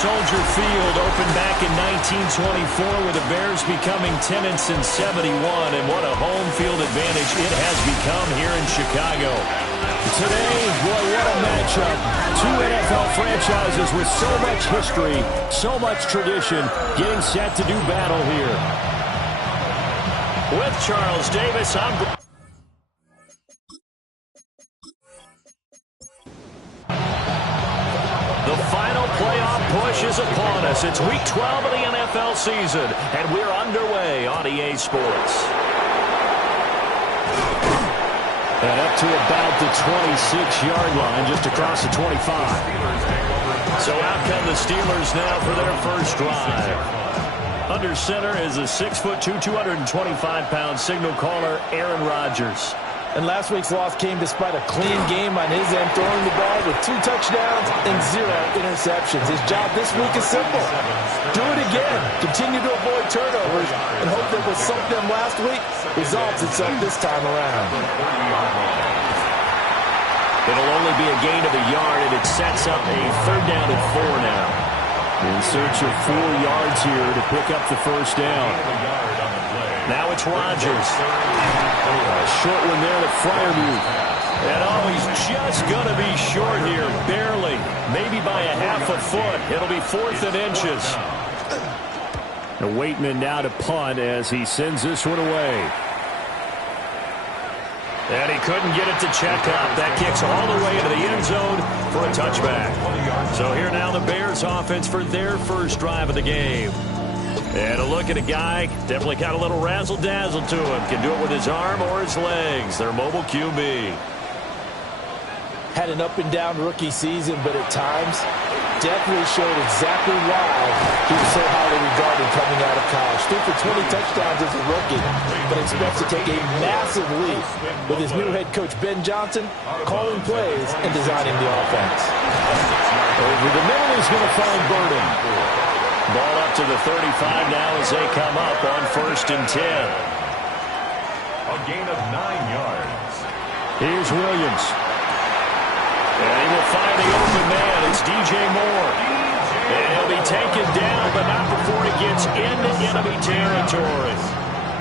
Soldier Field opened back in 1924 with the Bears becoming tenants in 71, and what a home field advantage it has become here in Chicago. Today, boy, what a matchup. Two NFL franchises with so much history, so much tradition, getting set to do battle here. With Charles Davis, I'm... The final playoff push is upon us. It's Week 12 of the NFL season, and we're underway on EA Sports. And up to about the 26-yard line, just across the 25. So out come the Steelers now for their first drive. Under center is a 6'2", 225-pound signal caller, Aaron Rodgers. And last week's loss came despite a clean game on his end, throwing the ball with 2 touchdowns and 0 interceptions. His job this week is simple. Do it again. Continue to avoid turnovers and hope that what sunk them last week resolves itself this time around. It'll only be a gain of a yard, and it sets up a 3rd down and 4 now. In search of 4 yards here to pick up the first down. Now it's Rodgers. A short one there to Freiermuth. And oh, he's just going to be short here, barely. Maybe by a half a foot. It'll be 4th and inches. The Waitman now to punt as he sends this one away. And he couldn't get it to check up. That kicks all the way into the end zone for a touchback. So here now the Bears offense for their first drive of the game. And a look at a guy, definitely got a little razzle-dazzle to him. Can do it with his arm or his legs. Their mobile QB. Had an up-and-down rookie season, but at times definitely showed exactly why he was so highly regarded coming out of college. Threw for 20 touchdowns as a rookie, but expects to take a massive leap with his new head coach, Ben Johnson, calling plays and designing the offense. Over the middle is going to find Burden. Ball up to the 35 now as they come up on 1st and 10. A gain of 9 yards. Here's Williams. And he will find the open man. It's DJ Moore. And he'll be taken down, but not before he gets into enemy territory.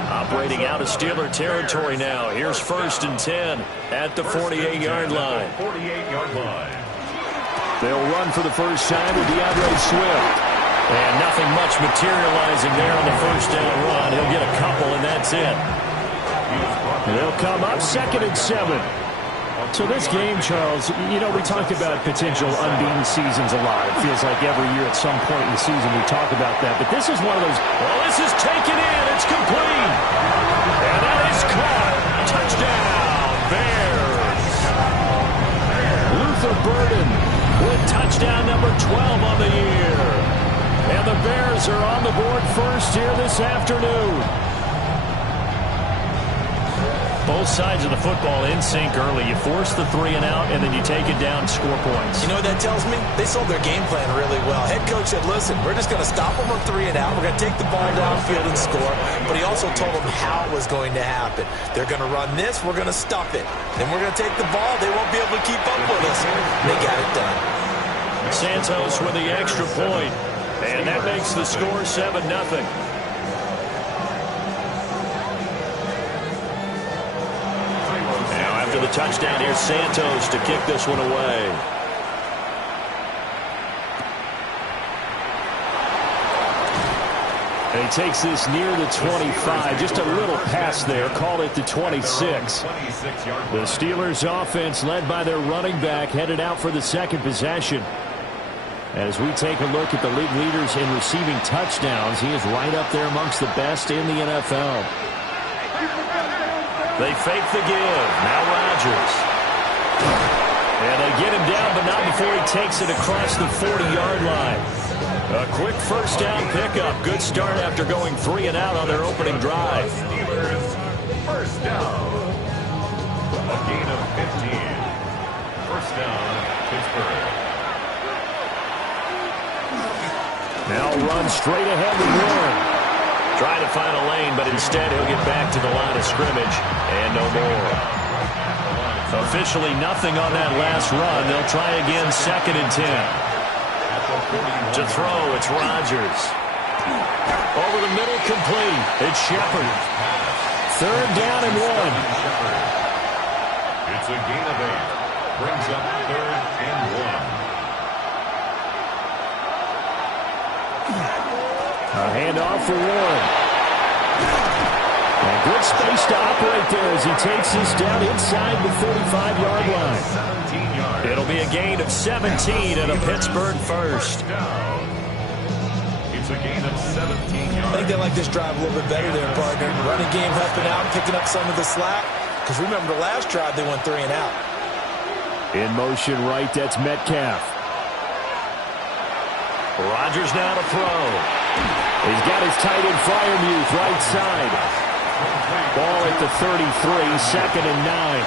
Operating out of Steeler territory now. Here's 1st and 10 at the 48-yard line. 48-yard line. They'll run for the first time with DeAndre Swift. And nothing much materializing there on the first down run. He'll get a couple, and that's it. They'll come up 2nd and 7. So this game, Charles, you know, we talk about potential unbeaten seasons a lot. It feels like every year at some point in the season we talk about that. But this is one of those, well, this is taken in. It's complete. And that is caught. Touchdown, Bears. Luther Burden with touchdown number 12 on the year. And the Bears are on the board first here this afternoon. Both sides of the football in sync early. You force the 3 and out, and then you take it down, score points. You know what that tells me? They sold their game plan really well. Head coach said, listen, we're just going to stop them on 3 and out. We're going to take the ball downfield and score. But he also told them how it was going to happen. They're going to run this. We're going to stuff it. Then we're going to take the ball. They won't be able to keep up with us. They got it done. Santos with the extra point. And that makes the score 7-0. Now after the touchdown, here's Santos to kick this one away. And he takes this near the 25. Just a little pass there. Call it the 26. The Steelers offense led by their running back headed out for the 2nd possession. As we take a look at the league leaders in receiving touchdowns, he is right up there amongst the best in the NFL. They fake the give. Now Rodgers. And they get him down, but not before he takes it across the 40-yard line. A quick first down pickup. Good start after going 3 and out on their opening drive. Steelers, first down. A gain of 15. First down, Pittsburgh. Now run straight ahead with Warren. Trying to find a lane, but instead he'll get back to the line of scrimmage. And no more. Officially nothing on that last run. They'll try again 2nd and 10. To throw, it's Rodgers. Over the middle, complete. It's Shepard. 3rd down and 1. It's a gain of 8. Brings up 3rd and 1. A handoff for Warren. And good space to operate there as he takes this down inside the 35-yard line. 17 yards. It'll be a gain of 17 and a Pittsburgh first. It's a gain of 17 yards. I think they like this drive a little bit better there, partner. Running game helping out, picking up some of the slack. Because remember, the last drive they went 3 and out. In motion right, that's Metcalf. Rodgers now to throw. He's got his tight end Freiermuth right side. Ball at the 33, 2nd and 9.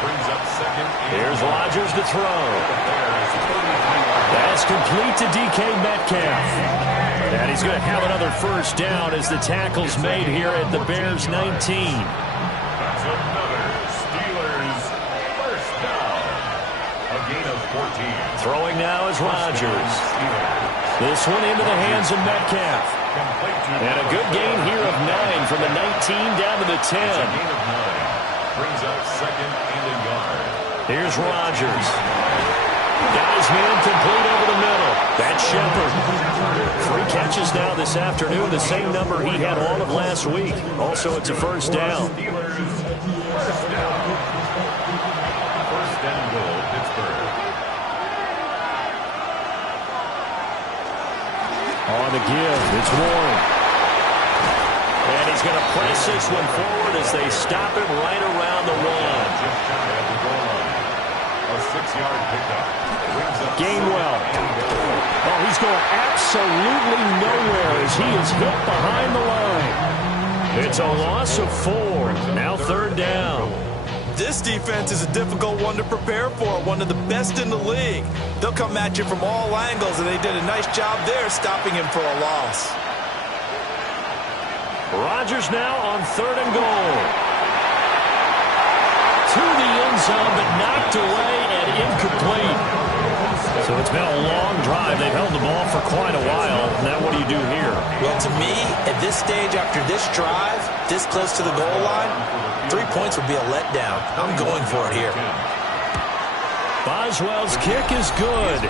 Brings up 2nd. Here's Rodgers to throw. That's complete to DK Metcalf. And he's going to have another first down as the tackle's made here at the Bears 19. That's another Steelers first down. A gain of 14. Throwing now is Rodgers. This one into the hands of Metcalf. And a good gain here of 9 from the 19 down to the 10. Gain of 9. Brings up 2nd and a yard. Here's Rodgers. Got his man complete over the middle. That's Shepard. 3 catches now this afternoon, the same number he had all of last week. Also, it's a first down. Steelers first down. First and goal, Pittsburgh. On the give, it's Warren. And he's going to press this one forward as they stop him right around the 1. Just shy of the goal line. A 6-yard pickup. Gainwell. Oh, he's going absolutely nowhere as he is hit behind the line. It's a loss of 4. Now 3rd down. This defense is a difficult one to prepare for, one of the best in the league. They'll come at you from all angles, and they did a nice job there stopping him for a loss. Rodgers now on 3rd and goal. To the end zone, but knocked away and incomplete. So it's been a long drive. They've held the ball for quite a while. Now what do you do here? Well, to me, at this stage, after this drive, this close to the goal line, 3 points would be a letdown. I'm going for it here. Boswell's kick is good.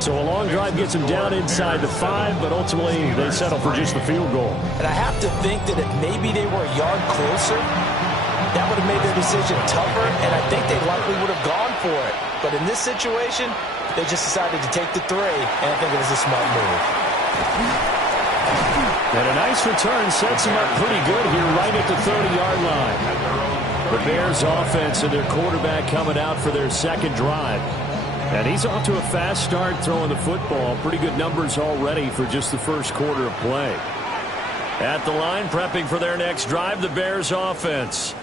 So a long drive gets him down inside the 5, but ultimately they settle for just the field goal. And I have to think that if maybe they were a yard closer, that would have made their decision tougher, and I think they likely would have gone for it. But in this situation, they just decided to take the 3, and I think it was a smart move. And a nice return sets him up pretty good here right at the 30-yard line. The Bears offense and their quarterback coming out for their 2nd drive. And he's off to a fast start throwing the football. Pretty good numbers already for just the first quarter of play. At the line, prepping for their next drive, the Bears offense.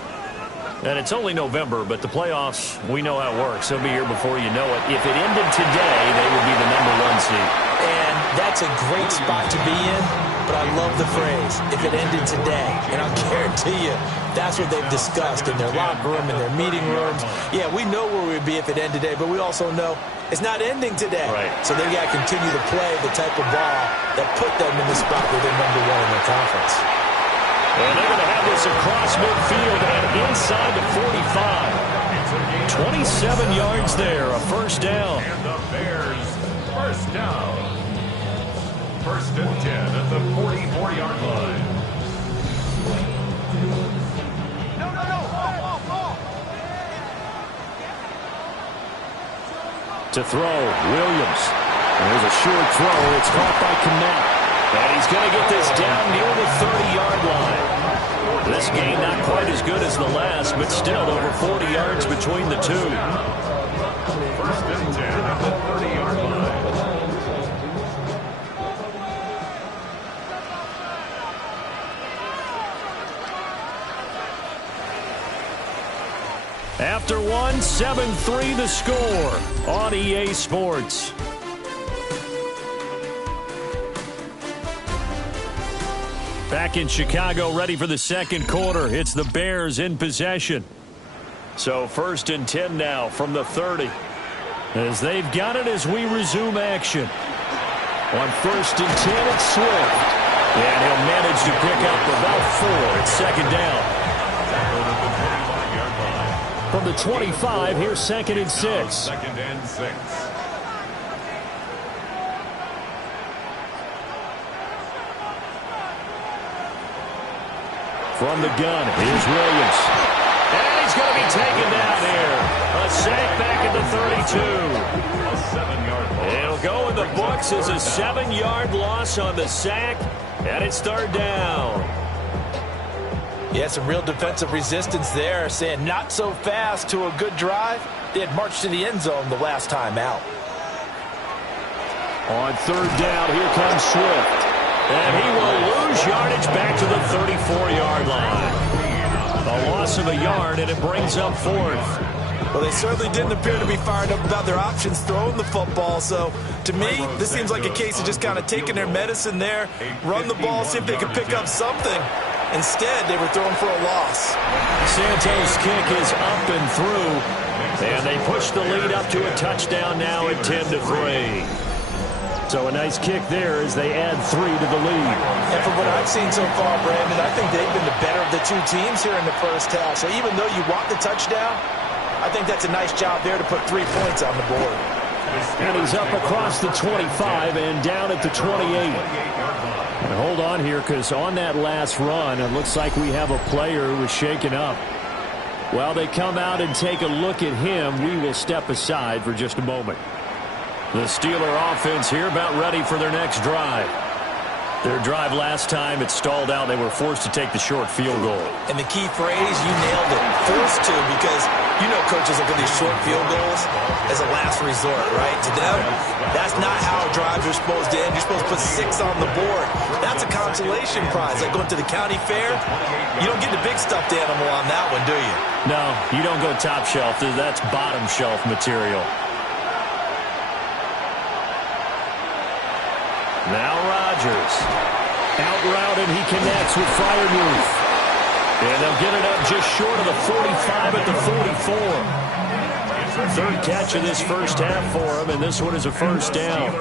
And it's only November, but the playoffs, we know how it works. They'll be here before you know it. If it ended today, they would be the #1 seed. And that's a great spot to be in, but I love the phrase, if it ended today. And I'll guarantee you, that's what they've discussed in their locker room, in their meeting rooms. Yeah, we know where we'd be if it ended today, but we also know it's not ending today. Right. So they've got to continue to play the type of ball that put them in the spot where they're #1 in their conference. And they're going to have this across midfield and inside the 45. 27 yards there, a first down. And the Bears first down. 1st and 10 at the 44-yard line. To throw, Williams. There's a short throw. It's caught by Kmet. And he's going to get this down near the 30-yard line. This game not quite as good as the last, but still over 40 yards between the two. 1st and 10 at the 30-yard line. After one, 7-3 the score on EA Sports. Back in Chicago, ready for the 2nd quarter. It's the Bears in possession. So 1st and 10 now from the 30. As they've got it as we resume action. On 1st and 10, it's Swift. And he'll manage to pick up about 4. It's 2nd down. From the 25, here's 2nd and 6. 2nd and 6. From the gun, here's Williams. And he's going to be taken down here. A sack back at the 32. A 7-yard loss. It'll go in the books as a 7-yard loss on the sack, and it's 3rd down. Yeah, some real defensive resistance there, saying not so fast to a good drive. They had marched to the end zone the last time out. On 3rd down, here comes Swift. And he will lose yardage back to the 34-yard line. A loss of a yard, and it brings up 4th. Well, they certainly didn't appear to be fired up about their options throwing the football. So, to me, this seems like a case of just kind of taking their medicine there, run the ball, see if they could pick up something. Instead, they were throwing for a loss. Santos' kick is up and through, and they push the lead up to a touchdown now at 10-3. So a nice kick there as they add 3 to the lead. And from what I've seen so far, Brandon, I think they've been the better of the two teams here in the first half. So even though you want the touchdown, I think that's a nice job there to put 3 points on the board. And he's up across the 25 and down at the 28. And hold on here, because on that last run, it looks like we have a player who was shaken up. While they come out and take a look at him, we will step aside for just a moment. The Steeler offense here about ready for their next drive. Their drive last time, it stalled out. They were forced to take the short field goal. And the key phrase, you nailed it, forced to, because you know coaches look at these short field goals as a last resort, right? To them, that's not how drives are supposed to end. You're supposed to put 6 on the board. That's a consolation prize. Like going to the county fair, you don't get the big stuffed animal on that one, do you? No, you don't go top shelf. That's bottom shelf material. Now Rodgers. Out route, and he connects with Freiermuth. And they'll get it up just short of the 45 at the 44. 3rd catch of this first half for him, and this one is a 1st down.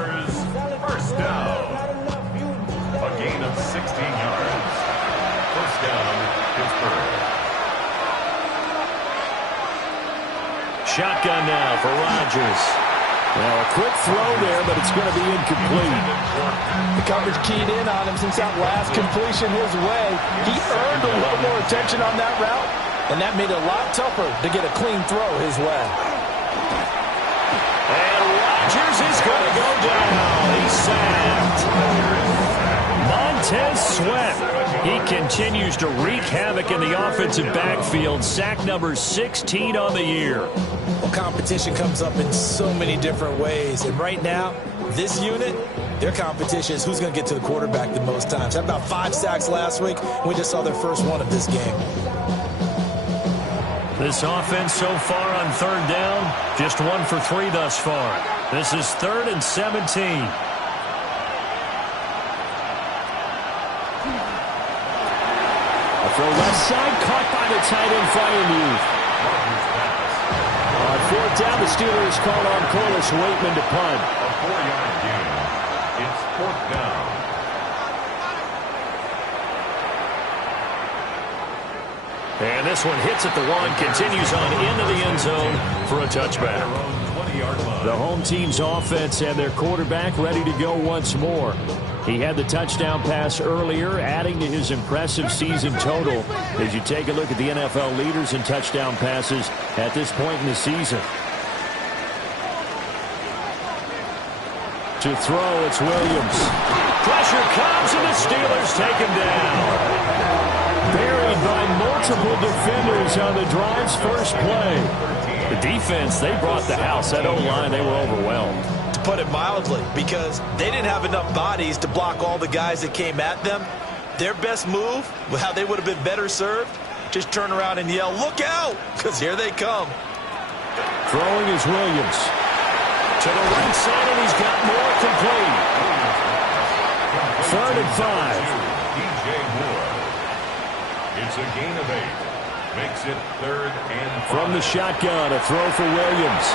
First down. A gain of 16 yards. 1st down, Pittsburgh. Shotgun now for Rodgers. Well, a quick throw there, but it's going to be incomplete. The coverage keyed in on him since that last completion his way. He earned a little more attention on that route, and that made it a lot tougher to get a clean throw his way. And Rodgers is going to go down. He's sacked. Montez Sweat. He continues to wreak havoc in the offensive backfield. Sack number 16 on the year. Well, competition comes up in so many different ways. And right now, this unit, their competition is who's going to get to the quarterback the most times. Had about 5 sacks last week. We just saw their first one of this game. This offense so far on 3rd down, just 1 for 3 thus far. This is 3rd and 17. Throw left side, caught by the tight end Freiermuth. On 4th down, the Steelers called on Corliss Waitman to punt. A 4-yard gain. It's 4th down. And this one hits at the 1, continues on into the end zone for a touchback. The home team's offense and their quarterback ready to go once more. He had the touchdown pass earlier, adding to his impressive season total as you take a look at the NFL leaders in touchdown passes at this point in the season. To throw, it's Williams. Pressure comes, and the Steelers take him down. Buried by multiple defenders on the drive's first play. The defense, they brought the house. That O-line, they were overwhelmed. To put it mildly, because they didn't have enough bodies to block all the guys that came at them. Their best move, how they would have been better served, just turn around and yell, "Look out!" because here they come. Throwing is Williams. To the right side, and he's got more complete. 3rd and 5. DJ Moore. It's a gain of 8. makes it 3rd and 5. From the shotgun, a throw for Williams.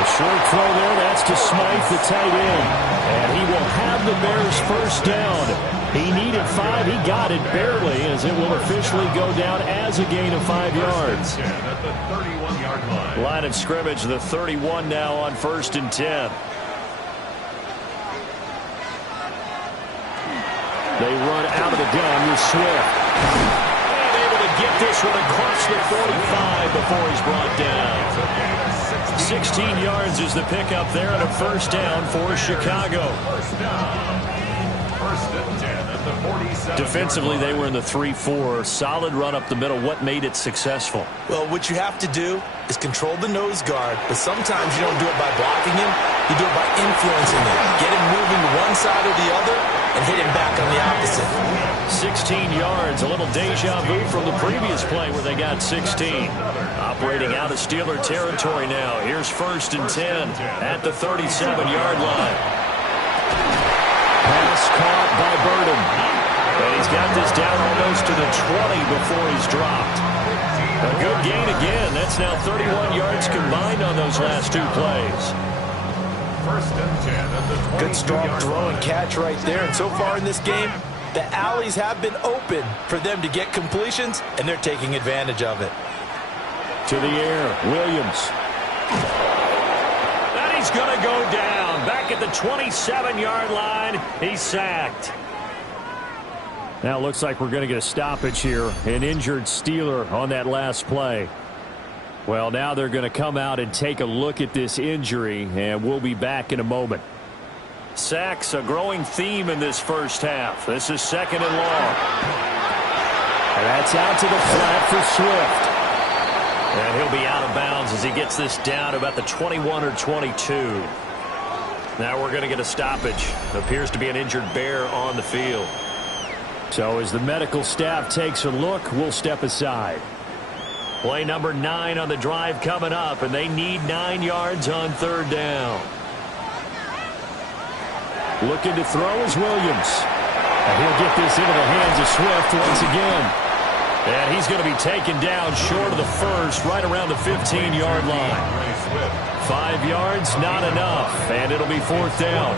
A short throw there, that's to Smythe, the tight end. And he will have the Bears first down. He needed 5. He got it barely, as it will officially go down as a gain of 5 yards. At the 31-yard line. Line of scrimmage, the 31 now on 1st and 10. They run out of the gun with Swift. And able to get this one across the 45 before he's brought down. 16 yards is the pickup there, and a first down for Chicago. First down. 1st and 10 at the 47. Defensively, they were in the 3-4. Solid run up the middle. What made it successful? Well, what you have to do is control the nose guard, but sometimes you don't do it by blocking him. You do it by influencing him. Get him moving to one side or the other and hit him back on the opposite. 16 yards, a little deja vu from the previous play where they got 16. Operating out of Steeler territory now. Here's 1st and 10 at the 37-yard line. Pass caught by Burden. And he's got this down almost to the 20 before he's dropped. A good gain again. That's now 31 yards combined on those last 2 plays. 1st and 10 at the 22-yard Good strong throw and catch right there. And so far in this game, the alleys have been open for them to get completions, and they're taking advantage of it. To the air, Williams. And he's going to go down. Back at the 27-yard line, he's sacked. Now it looks like we're going to get a stoppage here. An injured Steeler on that last play. Well, now they're going to come out and take a look at this injury, and we'll be back in a moment. Sacks, a growing theme in this first half. This is 2nd and long. And that's out to the flat for Swift. And he'll be out of bounds as he gets this down about the 21 or 22. Now we're going to get a stoppage. Appears to be an injured Bear on the field. So as the medical staff takes a look, we'll step aside. Play number 9 on the drive coming up, and they need 9 yards on 3rd down. Looking to throw is Williams. And he'll get this into the hands of Swift once again. And he's going to be taken down short of the first, right around the 15-yard line. 5 yards, not enough, and it'll be 4th down.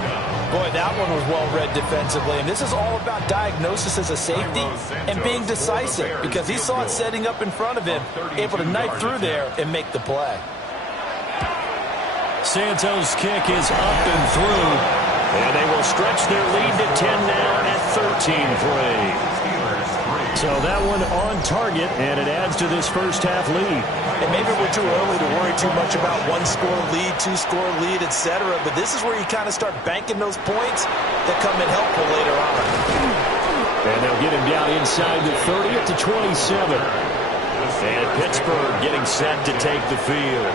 Boy, that one was well read defensively, and this is all about diagnosis as a safety and being decisive, because he saw it setting up in front of him, able to knife through there and make the play. Santos' kick is up and through, and they will stretch their lead to 10 now at 13-3. So that one on target, and it adds to this first half lead. And maybe we're too early to worry too much about 1-score lead, 2-score lead, etc. But this is where you kind of start banking those points that come in helpful later on. And they'll get him down inside the 30 at the 27. And Pittsburgh getting set to take the field.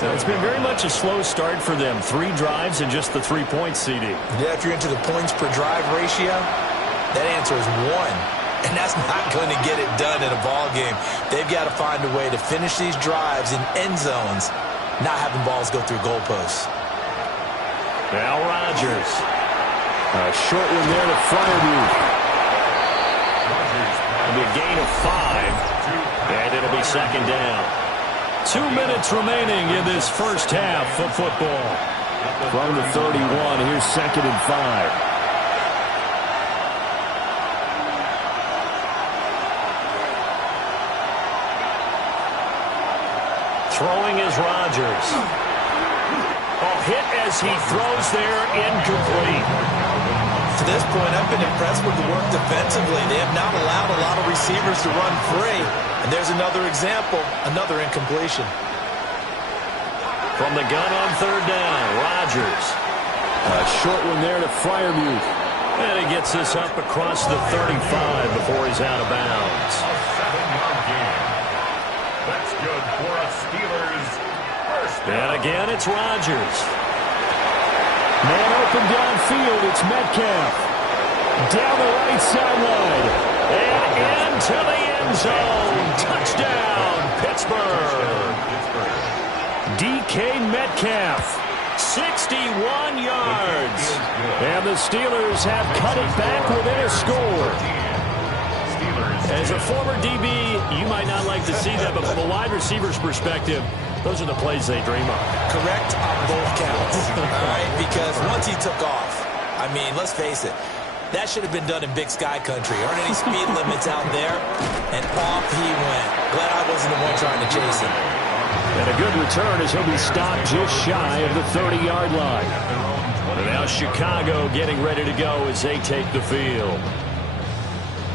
So it's been very much a slow start for them. 3 drives and just the 3 points, CD. Yeah, if you're into the points per drive ratio, that answer is 1. And that's not going to get it done in a ball game. They've got to find a way to finish these drives in end zones, not having balls go through goalposts. Now Rodgers. A short one there to Fryermuth. It'll be a gain of 5, and it'll be 2nd down. 2 minutes remaining in this first half of football. From the 31, here's 2nd and 5. Throwing is Rodgers. Hit as he throws there, incomplete. To this point, I've been impressed with the work defensively. They have not allowed a lot of receivers to run free. And there's another example, another incompletion. From the gun on 3rd down, Rodgers. A short one there to Fryermuth. And he gets this up across the 35 before he's out of bounds. A 7-yard gain. That's good for a Steelers first down. And again, it's Rodgers. Man open downfield, it's Metcalf. Down the right sideline. And into the end zone. Touchdown, Pittsburgh. DK Metcalf. 61 yards. And the Steelers have cut it back within a score. As a former DB, you might not like to see that, but from a wide receiver's perspective, those are the plays they dream of. Correct on both counts, all right? Because once he took off, I mean, let's face it, that should have been done in Big Sky country. Aren't any speed limits out there? And off he went. Glad I wasn't the one trying to chase him. And a good return as he'll be stopped just shy of the 30-yard line. And now Chicago getting ready to go as they take the field.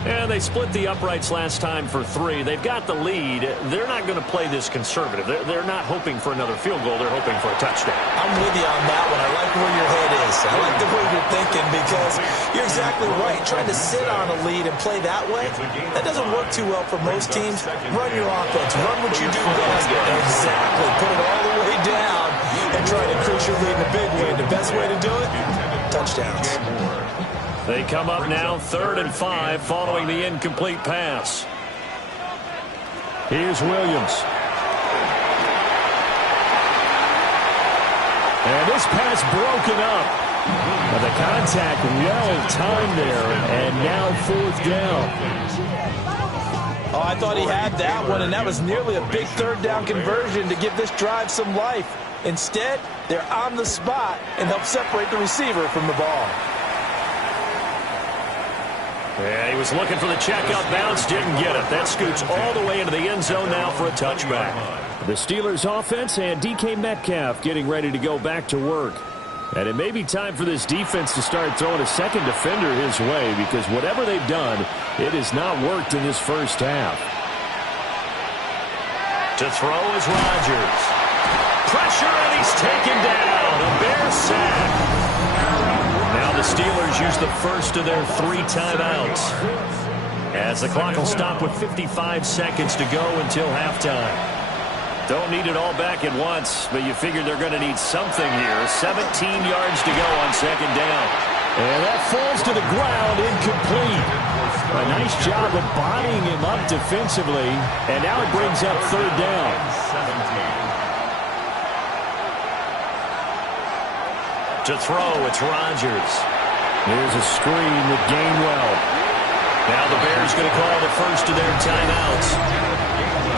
And they split the uprights last time for 3. They've got the lead. They're not going to play this conservative. They're not hoping for another field goal. They're hoping for a touchdown. I'm with you on that one. I like where your head is. I like the way you're thinking because you're exactly right. Trying to sit on a lead and play that way, that doesn't work too well for most teams. Run your offense. Run what you do best. Exactly. Put it all the way down and try to increase your lead in a big way. The best way to do it, touchdowns. They come up now 3rd and 5 following the incomplete pass. Here's Williams. And this pass broken up. And the contact well timed there. And now 4th down. Oh, I thought he had that one, and that was nearly a big 3rd down conversion to give this drive some life. Instead, they're on the spot and help separate the receiver from the ball. Yeah, he was looking for the checkout bounce, didn't get it. That scoots all the way into the end zone now for a touchback. The Steelers offense and DK Metcalf getting ready to go back to work. And it may be time for this defense to start throwing a second defender his way because whatever they've done, it has not worked in this first half. To throw is Rodgers. Pressure, and he's taken down. A Bear sack. Now the Steelers use the first of their 3 timeouts. As the clock will stop with 55 seconds to go until halftime. Don't need it all back at once, but you figure they're going to need something here. 17 yards to go on 2nd down. And that falls to the ground, incomplete. A nice job of bodying him up defensively, and now it brings up 3rd down. To throw, it's Rodgers. Here's a screen with Gainwell. Now the Bears going to call the first of their timeouts.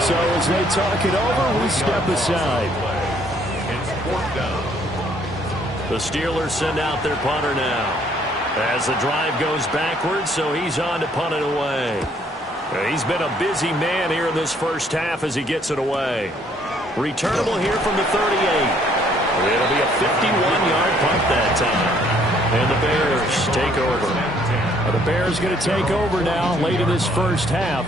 So as they talk it over, we step aside. It's 4th down. The Steelers send out their punter now. As the drive goes backwards, so he's on to punt it away. He's been a busy man here in this first half as he gets it away. Returnable here from the 38. It'll be a 51-yard punt that time. And the Bears take over. The Bears going to take over now late in this first half.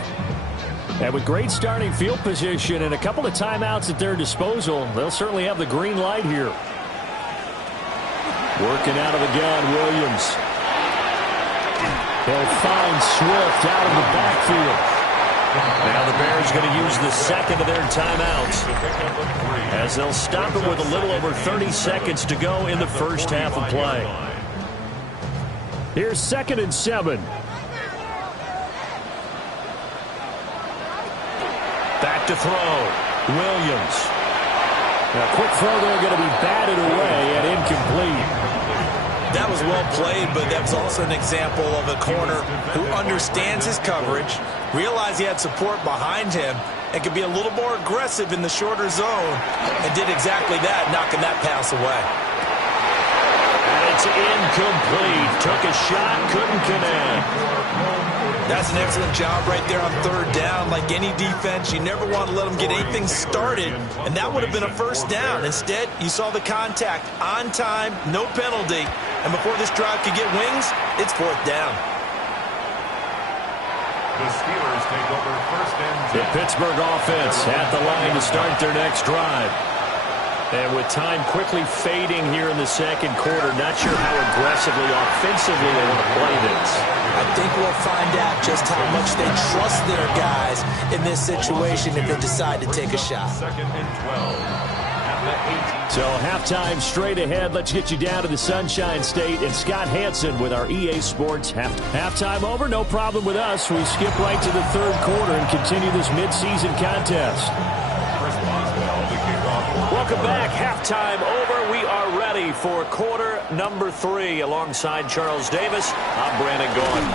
And with great starting field position and a couple of timeouts at their disposal, they'll certainly have the green light here. Working out of the gun, Williams. They'll find Swift out of the backfield. Now the Bears going to use the second of their timeouts as they'll stop it with a little over 30 seconds to go in the first half of play. Here's 2nd and 7. Back to throw. Williams. Now quick throw there going to be batted away and incomplete. That was well played, but that was also an example of a corner who understands his coverage, realized he had support behind him, and could be a little more aggressive in the shorter zone, and did exactly that, knocking that pass away. And it's incomplete. Took a shot, couldn't connect. That's an excellent job right there on 3rd down. Like any defense, you never want to let them get anything started, and that would have been a first down. Instead, you saw the contact on time, no penalty, and before this drive could get wings, it's 4th down. The Steelers take over 1st and 10. The Pittsburgh offense at the line to start their next drive. And with time quickly fading here in the 2nd quarter, not sure how aggressively, offensively they want to play this. I think we'll find out just how much they trust their guys in this situation if they decide to take a shot. 2nd and 12. So halftime straight ahead. Let's get you down to the Sunshine State and Scott Hansen with our EA Sports halftime over. No problem with us. We skip right to the 3rd quarter and continue this midseason contest. Welcome back. Halftime over. We are ready for quarter number 3 alongside Charles Davis. I'm Brandon Gaudin.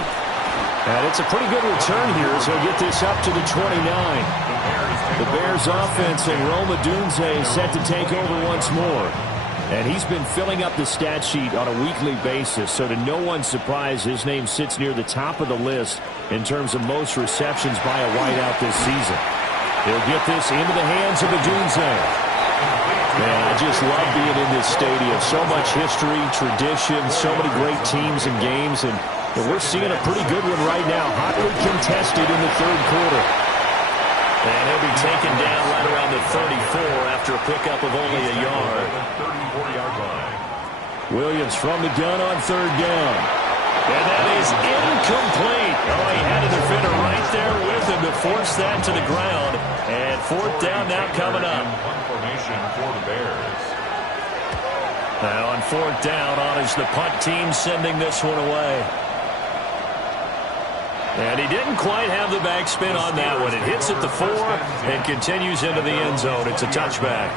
And it's a pretty good return here as he'll get this up to the 29. The Bears offense and Rome Odunze set to take over once more. And he's been filling up the stat sheet on a weekly basis, so to no one's surprise, his name sits near the top of the list in terms of most receptions by a wideout this season. He'll get this into the hands of Odunze. Man, I just love being in this stadium. So much history, tradition, so many great teams and games, and we're seeing a pretty good one right now, hotly contested in the third quarter. And he'll be taken down right around the 34 after a pickup of only a yard. Williams from the gun on third down. And that is incomplete. Oh, he had a defender right there with him to force that to the ground. And fourth down now coming up. Formation for the Bears. Now on fourth down, on is the punt team sending this one away. And he didn't quite have the backspin on that one. It hits at the 4 and continues into the end zone. It's a touchback.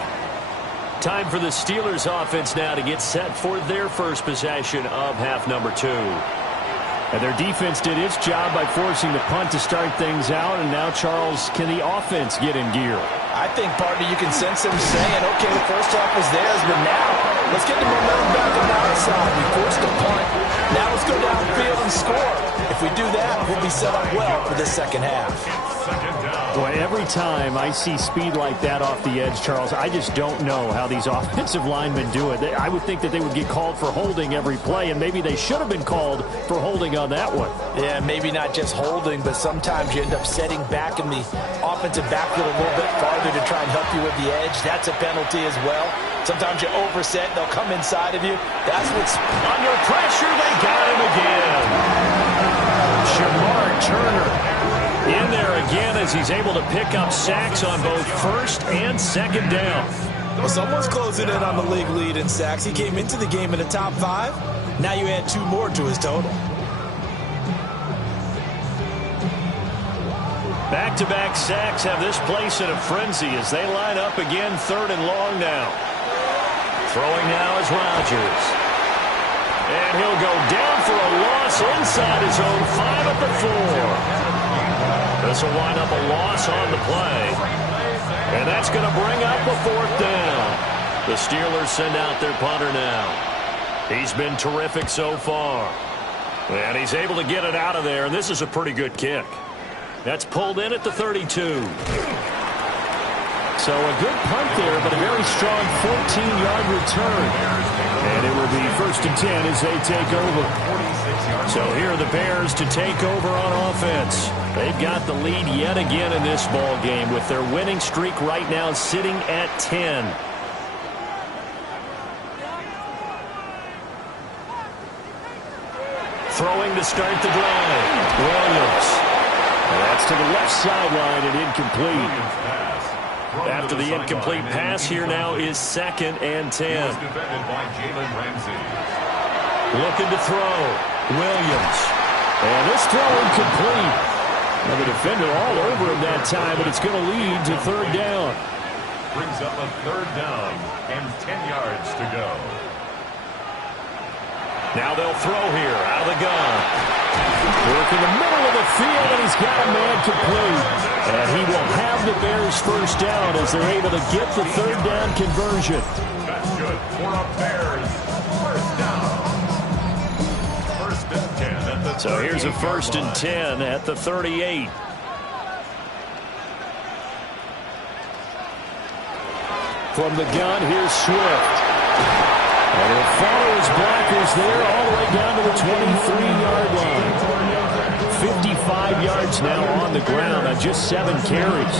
Time for the Steelers offense now to get set for their first possession of half number 2. And their defense did its job by forcing the punt to start things out. And now, Charles, can the offense get in gear? I think, partner, you can sense them saying, okay, the first half was theirs, but now let's get the momentum back on the outside. We forced the punt. Now let's go downfield and score. If we do that, we'll be set up well for the second half. Boy, every time I see speed like that off the edge, Charles, I just don't know how these offensive linemen do it. I would think that they would get called for holding every play, and maybe they should have been called for holding on that one. Yeah, maybe not just holding, but sometimes you end up setting back in the offensive backfield a little bit farther to try and help you with the edge. That's a penalty as well. Sometimes you overset, they'll come inside of you. That's what's under pressure. They got him again. Shamar Turner in there again as he's able to pick up sacks on both first and second down. Well, someone's closing in on the league lead in sacks. He came into the game in the top 5. Now you add 2 more to his total. Back-to-back sacks have this place in a frenzy as they line up again, third and long now. Throwing now is Rodgers. And he'll go down for a loss inside his own 5 at the 4. This will wind up a loss on the play. And that's going to bring up a fourth down. The Steelers send out their punter now. He's been terrific so far. And he's able to get it out of there, and this is a pretty good kick. That's pulled in at the 32. So a good punt there, but a very strong 14-yard return. And it will be first and 10 as they take over. So here are the Bears to take over on offense. They've got the lead yet again in this ball game with their winning streak right now sitting at 10. Throwing to start the drive. Williams. And that's to the left sideline and incomplete. After the incomplete pass, here now is second and 10. Looking to throw. Williams. And this throw incomplete. And the defender all over him that time, but it's going to lead to third down. Brings up a third down and 10 yards to go. Now they'll throw here out of the gun. Work in the middle of the field, and he's got a man complete. And he will have the Bears first down as they're able to get the third down conversion. That's good for the Bears. First down. First and 10 at the 38. So here's a first and 10 at the 38. From the gun, here's Swift. And he'll follow his blockers there all the way down to the 23-yard line. 55 yards now on the ground on just 7 carries.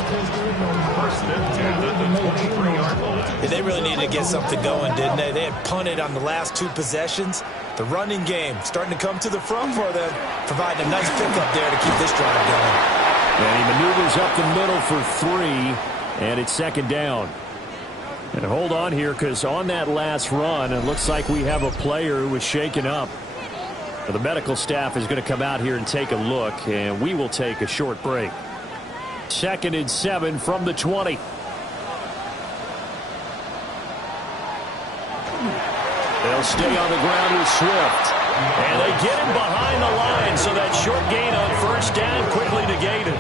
First and 10 at the 23-yard line. Yeah, they really needed to get something going, didn't they? They had punted on the last 2 possessions. The running game starting to come to the front for them, providing a nice pickup there to keep this drive going. And he maneuvers up the middle for 3, and it's second down. And hold on here, because on that last run, it looks like we have a player who was shaken up. The medical staff is going to come out here and take a look, and we will take a short break. Second and 7 from the 20. They'll stay on the ground with Swift. And they get him behind the line, so that short gain on first down quickly negated.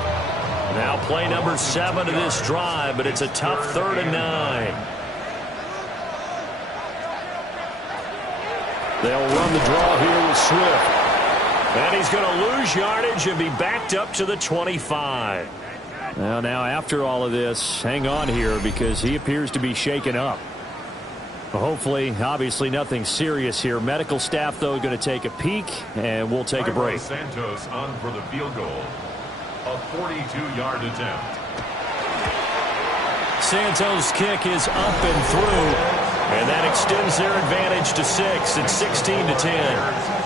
Now play number 7 of this drive, but it's a tough 3rd and 9. They'll run the draw here with Swift. And he's going to lose yardage and be backed up to the 25. Well, now after all of this, hang on here because he appears to be shaken up. Well, hopefully, obviously nothing serious here. Medical staff, though, going to take a peek, and we'll take a break. Santos on for the field goal. A 42-yard attempt. Santos' kick is up and through, and that extends their advantage to 6. It's 16-10.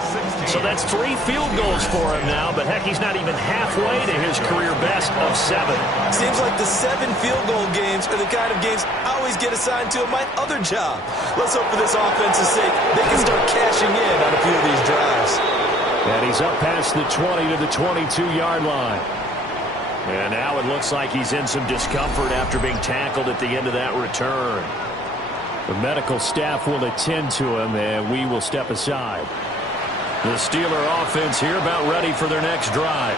So that's 3 field goals for him now, but heck, he's not even halfway to his career best of 7. Seems like the 7 field goal games are the kind of games I always get assigned to in my other job. Let's hope for this offense's sake they can start cashing in on a few of these drives. And he's up past the 20 to the 22-yard line. And now it looks like he's in some discomfort after being tackled at the end of that return. The medical staff will attend to him, and we will step aside. The Steeler offense here about ready for their next drive.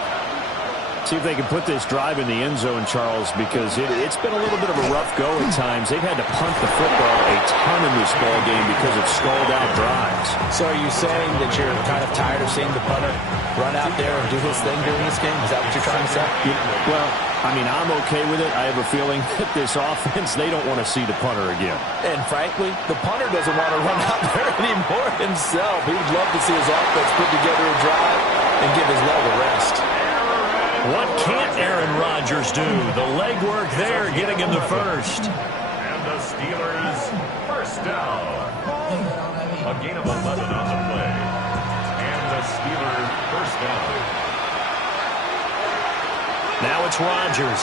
See if they can put this drive in the end zone, Charles, because it's been a little bit of a rough go at times. They've had to punt the football a ton in this ball game because of stalled-out drives. So are you saying that you're kind of tired of seeing the punter run out there and do his thing during this game? Is that what you're trying to say? Well, I mean, I'm okay with it. I have a feeling that this offense, they don't want to see the punter again. And frankly, the punter doesn't want to run out there anymore himself. He would love to see his offense put together a drive and give his leg a rest. What can't Aaron Rodgers do? The legwork there getting him the first. And the Steelers first down. A gain of 11 on the play. And the Steelers first down. Now it's Rodgers.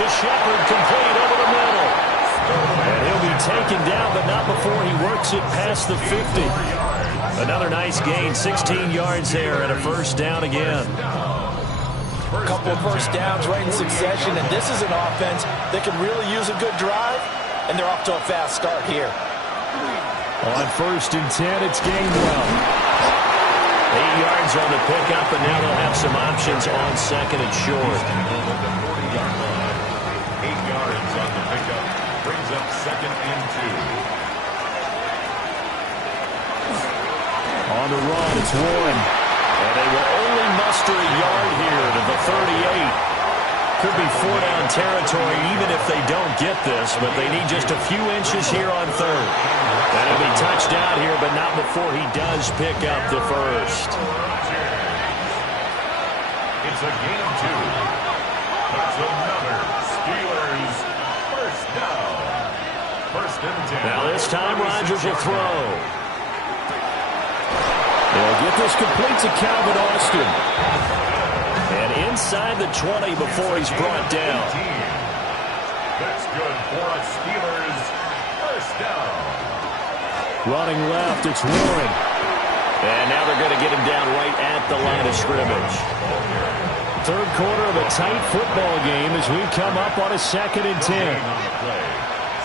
To Shepard, complete over the middle. And he'll be taken down, but not before he works it past the 50. Another nice gain, 16 yards there, and a first down again. A couple of first downs right in succession, and this is an offense that can really use a good drive, and they're off to a fast start here. On 1st and 10, it's Gainwell. 8 yards on the pickup, and now they'll have some options on 2nd and short. 8 yards on the pickup brings up 2nd and 2. On the run, it's Warren. And they will only muster a yard here to the 38. Could be 4-down territory even if they don't get this, but they need just a few inches here on 3rd. And he'll be touched out here, but not before he does pick up the first. It's a gain of 2. That's another Steelers first down. 1st and 10. Now this time Rodgers will throw. They'll get this complete to Calvin Austin. And inside the 20 before he's brought down. That's good for a Steelers first down. Running left, it's Warren. And now they're going to get him down right at the line of scrimmage. 3rd quarter of a tight football game as we come up on a 2nd and 10.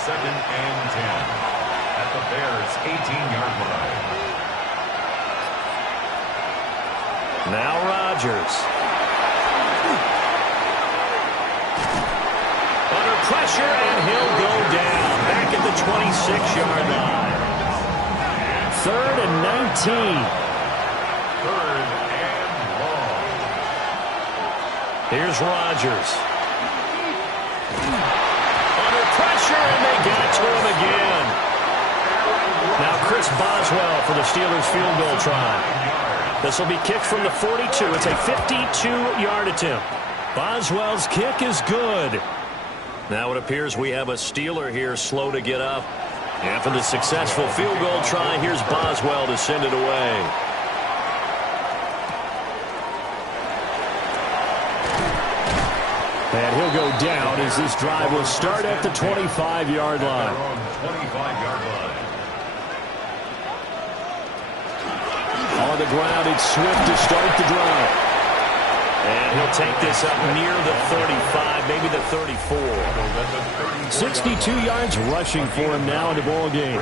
2nd and 10 at the Bears' 18-yard line. Now Rodgers. Under pressure, and he'll go down. Back at the 26-yard line. 3rd and 19. 3rd and long. Here's Rodgers. Under pressure, and they get it to him again. Now Chris Boswell for the Steelers field goal try. This will be kicked from the 42. It's a 52-yard attempt. Boswell's kick is good. Now it appears we have a Steeler here slow to get up. After the successful field goal try, here's Boswell to send it away. And he'll go down as this drive will start at the 25-yard line. 25-yard line. On the ground, it's Swift to start the drive. And he'll They'll take this up near the 35, maybe the 34. 62 yards rushing for him now in the ball game.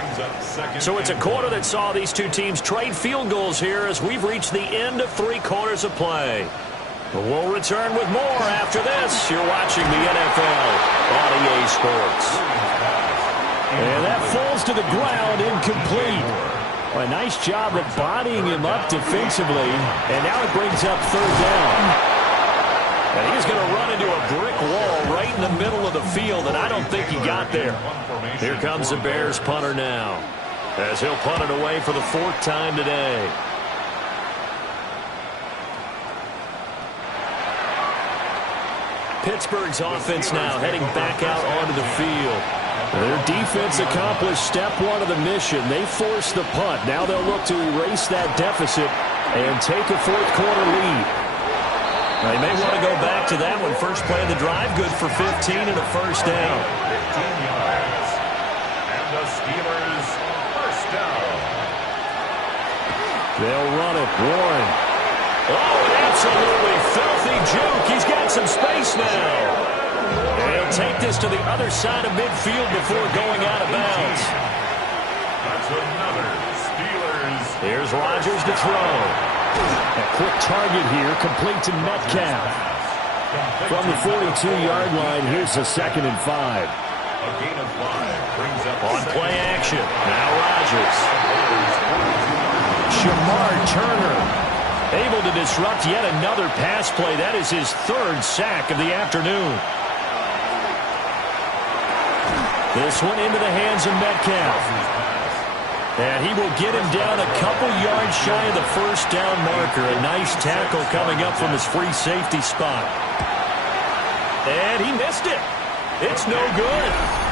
So it's a quarter that saw these two teams trade field goals here as we've reached the end of 3 quarters of play. But we'll return with more after this. You're watching the NFL on EA Sports. And that falls to the ground, incomplete. A nice job of bodying him up defensively, and now it brings up 3rd down. And he's going to run into a brick wall right in the middle of the field, and I don't think he got there. Here comes the Bears punter now, as he'll punt it away for the 4th time today. Pittsburgh's offense now heading back out onto the field. Their defense accomplished step 1 of the mission. They forced the punt. Now they'll look to erase that deficit and take a 4th quarter lead. They may want to go back to that one. First play of the drive, good for 15 and a 1st down. 15 yards. And the Steelers first down. They'll run it. Warren. Oh, an absolutely filthy juke. He's got some space now. And he'll take this to the other side of midfield before going out of bounds. That's another Steelers. Here's Rodgers to throw. A quick target here, complete to Metcalf. From the 42-yard line, here's a 2nd and 5. A gain of 5 brings up on play action. Now Rodgers. Shamar Turner able to disrupt yet another pass play. That is his 3rd sack of the afternoon. This one into the hands of Metcalf. And he will get him down a couple yards shy of the 1st down marker. A nice tackle coming up from his free safety spot. And he missed it. It's no good.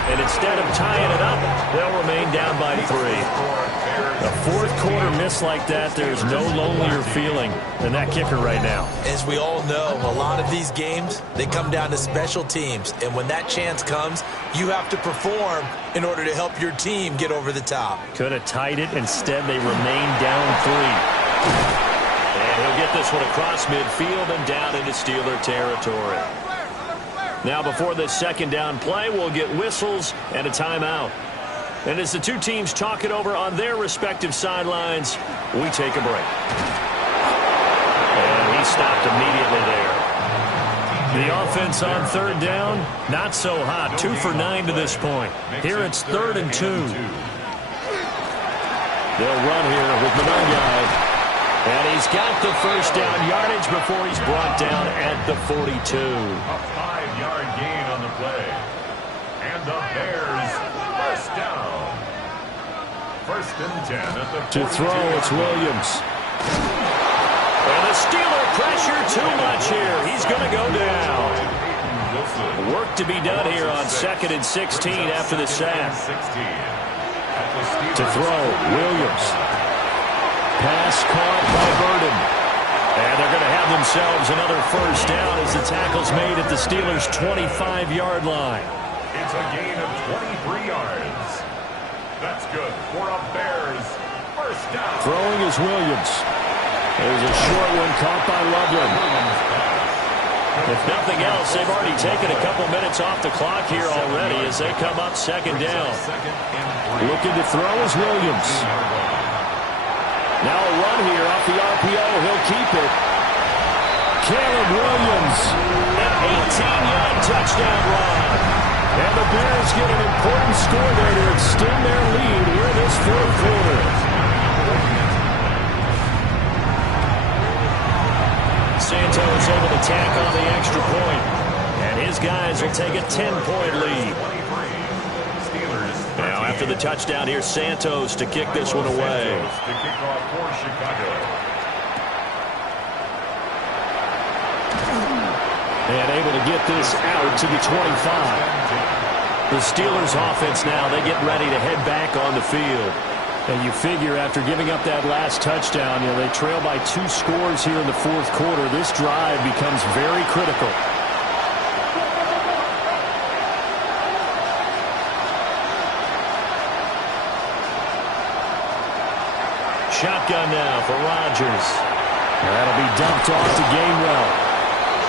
And instead of tying it up, they'll remain down by 3. A 4th quarter miss like that, there's no lonelier feeling than that kicker right now. As we all know, a lot of these games, they come down to special teams. And when that chance comes, you have to perform in order to help your team get over the top. Could have tied it. Instead, they remain down 3. And he'll get this one across midfield and down into Steeler territory. Now, before this 2nd down play, we'll get whistles and a timeout. And as the two teams talk it over on their respective sidelines, we take a break. And he stopped immediately there. The offense on 3rd down, not so hot. 2 for 9 to this point. Here it's 3rd and 2. They'll run here with Monangai. And he's got the 1st down yardage before he's brought down at the 42. A 5-yard gain on the play. And the Bears first down. 1st and 10 at the 42. To throw, it's Williams. And the Steeler pressure too much here. He's going to go down. Work to be done here on 2nd and 16 after the sack. To throw, Williams. Pass caught by Burden. And they're going to have themselves another 1st down as the tackle's made at the Steelers' 25-yard line. It's a gain of 23 yards. That's good for a Bears first down. Throwing is Williams. There's a short one caught by Loveland. If nothing else, they've already taken a couple minutes off the clock here already as they come up 2nd down. Looking to throw is Williams. Now a run here off the RPO. He'll keep it. Caleb Williams. An 18-yard touchdown run. And the Bears get an important score there to extend their lead here in this 4th quarter. Santos able to tack on the extra point. And his guys will take a 10-point lead. Now after the touchdown, here's Santos to kick this one away. To kick off for Chicago. And able to get this out to the 25. The Steelers offense now, they get ready to head back on the field. And you figure after giving up that last touchdown, they trail by 2 scores here in the 4th quarter. This drive becomes very critical. Shotgun now for Rodgers. That'll be dumped off to Gainwell.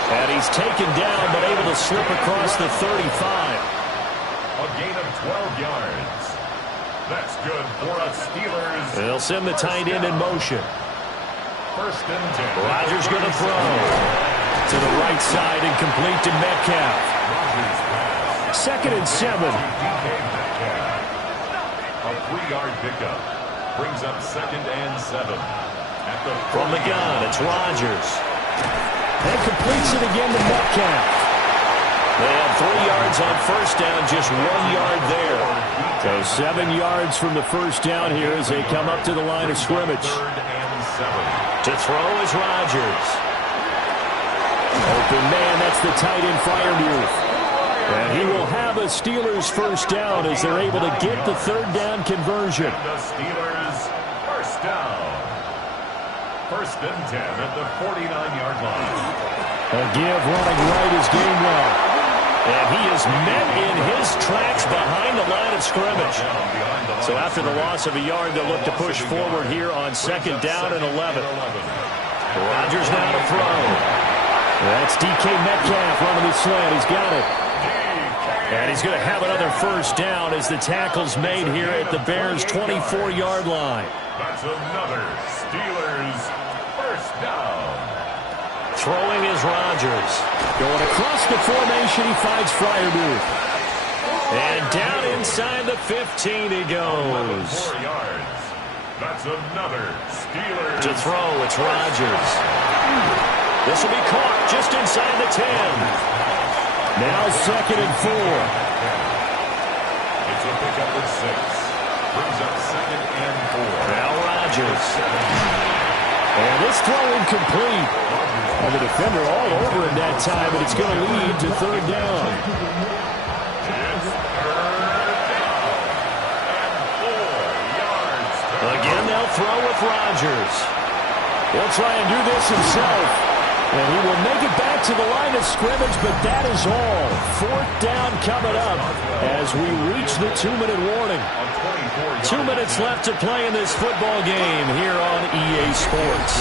And He's taken down, but able to slip across the 35. A gain of 12 yards. That's good for a Steelers. They'll send the tight end in motion. First and 10. Rodgers going to throw. To the right side and complete to Metcalf. Second and 7. A 3-yard pickup. Brings up second and 7. At the From the gun, it's Rodgers. And completes it again to Metcalf. They have 3 yards on first down, just 1 yard there. So 7 yards from the first down here as they come up to the line of scrimmage. Third and 7. To throw is Rodgers. Open man, that's the tight end Freiermuth. And he will have a Steelers first down as they're able to get the third down conversion. And the Steelers first down. First and 10 at the 49-yard line. A give running right is Gainwell. And he is met in his tracks behind the line of scrimmage. So after the loss of a yard, they'll look to push forward here on second down and 11. Rodgers now to throw. That's DK Metcalf running the slant. He's got it. And he's going to have another first down as the tackle's made here at the Bears' 24-yard line. That's another Steelers first down. Throwing is Rodgers. Going across the formation, he finds Freiermuth. And down inside the 15 he goes. 4 yards. That's another Steelers. To throw, it's Rodgers. This will be caught just inside the 10. Now second and 4. It's a pickup of 6. Brings up second and 4. Now Rodgers. And this throw incomplete. And the defender all over him that time, but it's going to lead to third down. It's third down. And 4 yards. Again, they'll throw with Rodgers. He'll try and do this himself. And he will make it back to the line of scrimmage, but that is all. Fourth down coming up as we reach the 2-minute warning. 2 minutes left to play in this football game here on EA Sports.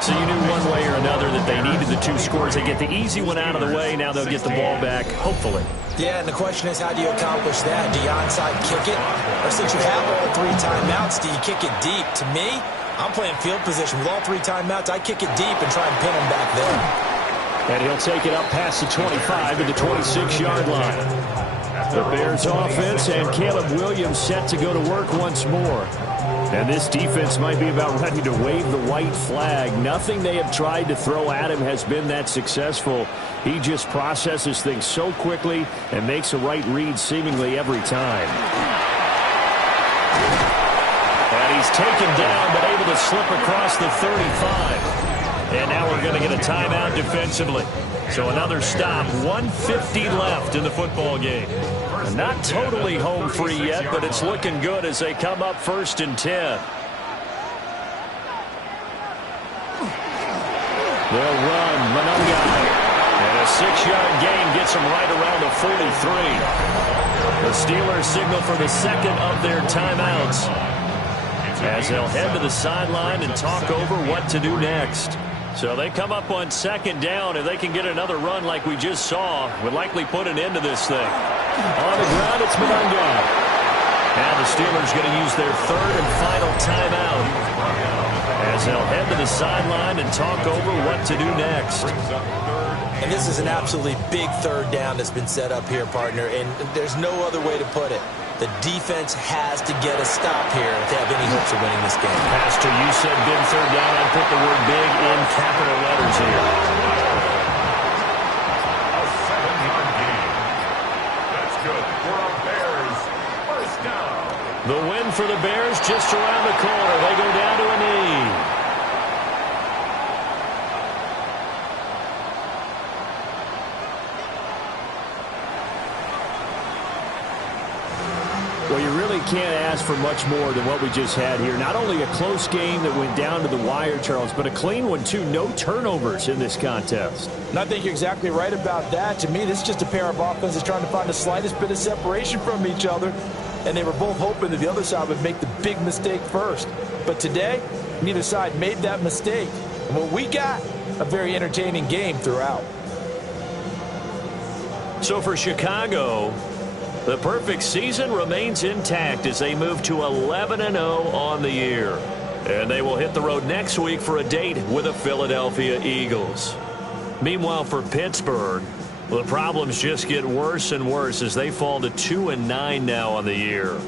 So you knew one way or another that they needed the 2 scores. They get the easy one out of the way. Now they'll get the ball back, hopefully. Yeah, and the question is, how do you accomplish that? Do you onside kick it? Or since you have all 3 timeouts, do you kick it deep? To me, I'm playing field position. With all 3 timeouts, I kick it deep and try and pin him back there. And he'll take it up past the 25 to the 26-yard line. The Bears offense and Caleb Williams set to go to work once more. And this defense might be about ready to wave the white flag. Nothing they have tried to throw at him has been that successful. He just processes things so quickly and makes a right read seemingly every time. And he's taken down but able to slip across the 35. And now we're going to get a timeout defensively. So another stop, 1:50 left in the football game. Not totally home free yet, but it's looking good as they come up first and 10. They'll run, Manungai. And a 6-yard gain gets them right around the 43. The Steelers signal for the second of their timeouts as they'll head to the sideline and talk over what to do next. So they come up on second down, and they can get another run like we just saw. Would likely put an end to this thing. On the ground, it's Manungai. And the Steelers going to use their third and final timeout as they'll head to the sideline and talk over what to do next. And this is an absolutely big third down that's been set up here, partner, and there's no other way to put it. The defense has to get a stop here if they have any hopes of winning this game. Pastor, you said big third down. I put the word big in capital letters here. A 7-yard gain. That's good for a Bears first down. The win for the Bears just around the corner. They go down to a knee. Well, you really can't ask for much more than what we just had here. Not only a close game that went down to the wire, Charles, but a clean one, too. No turnovers in this contest. And I think you're exactly right about that. To me, this is just a pair of offenses trying to find the slightest bit of separation from each other. And they were both hoping that the other side would make the big mistake first. But today, neither side made that mistake. And what we got, a very entertaining game throughout. So for Chicago, the perfect season remains intact as they move to 11-0 on the year. And they will hit the road next week for a date with the Philadelphia Eagles. Meanwhile, for Pittsburgh, the problems just get worse and worse as they fall to 2-9 now on the year.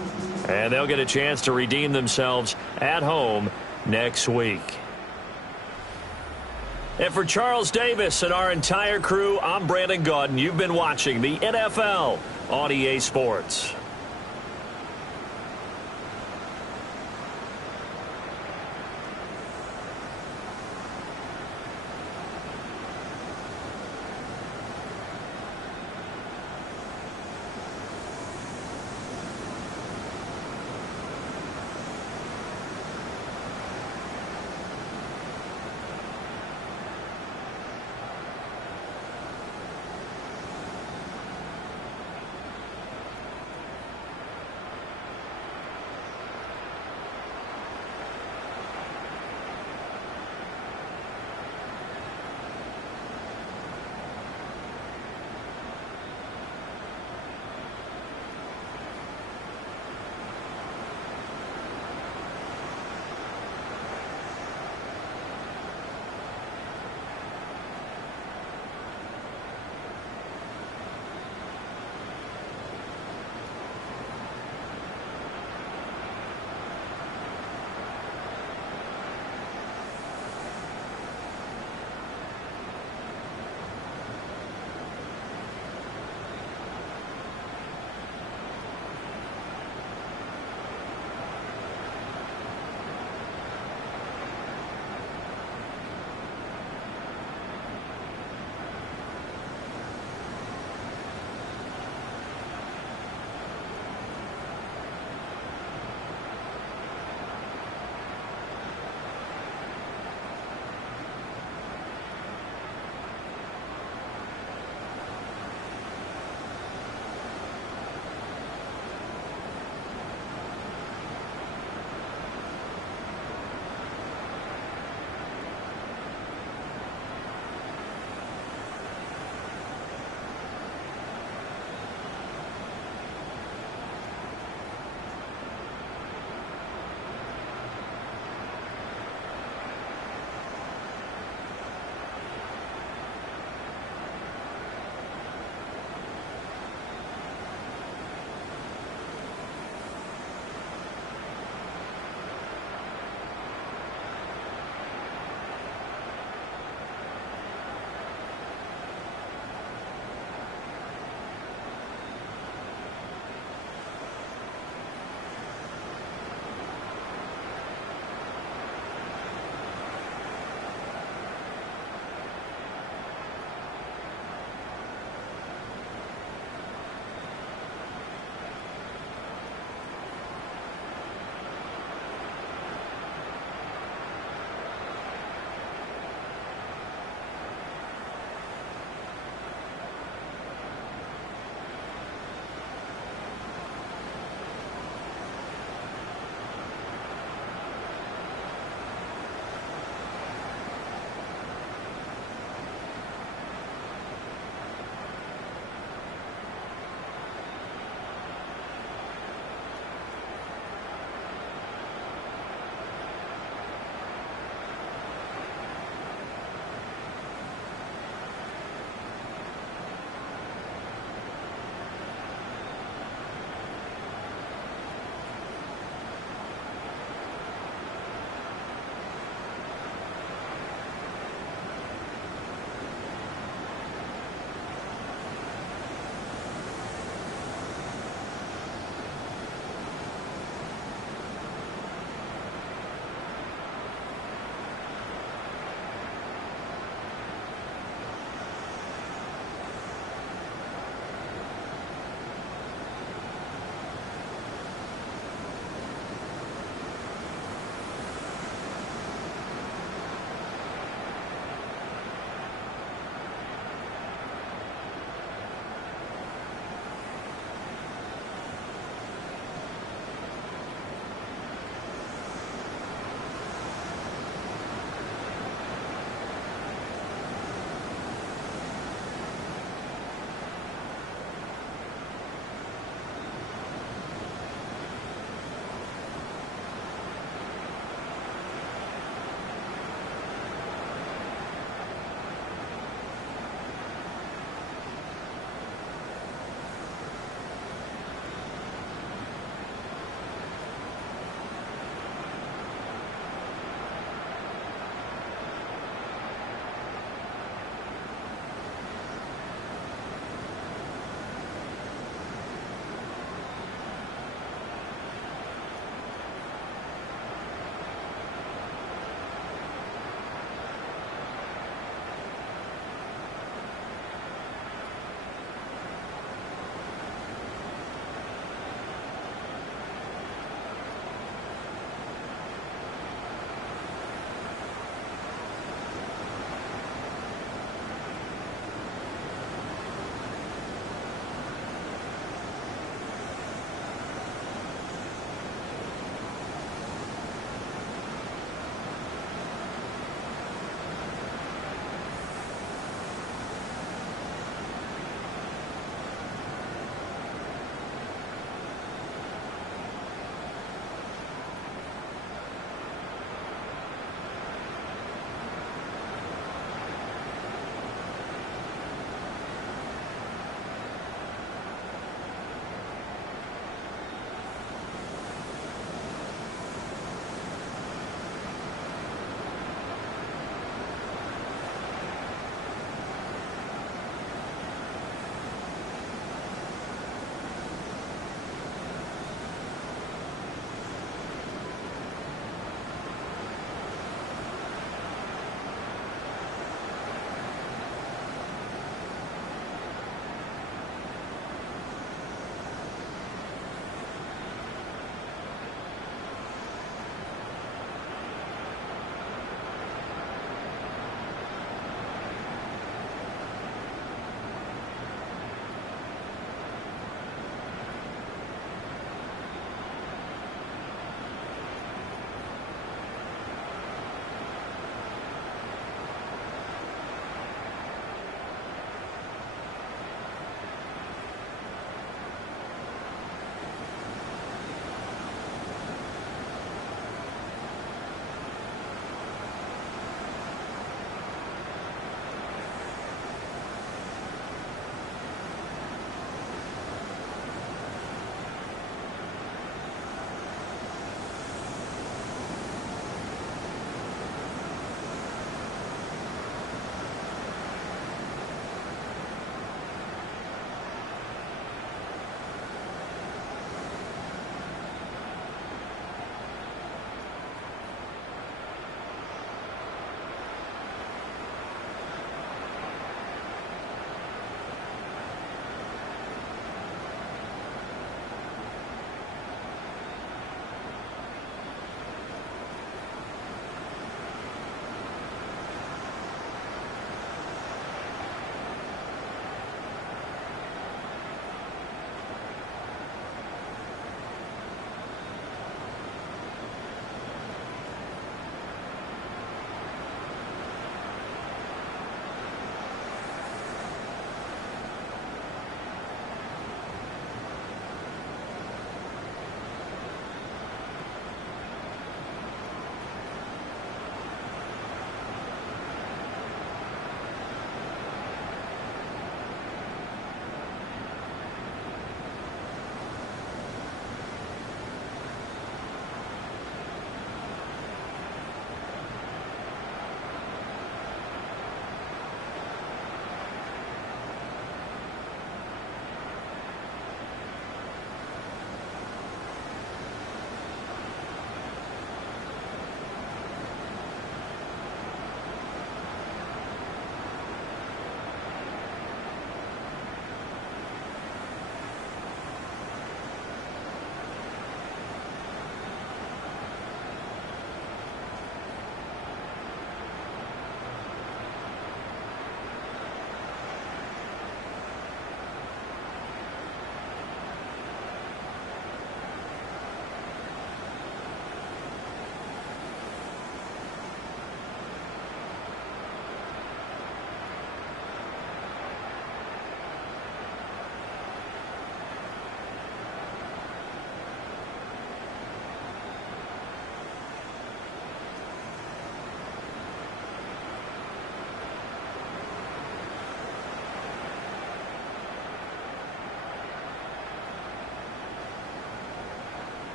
And they'll get a chance to redeem themselves at home next week. And for Charles Davis and our entire crew, I'm Brandon Gaudin. You've been watching the NFL on EA Sports.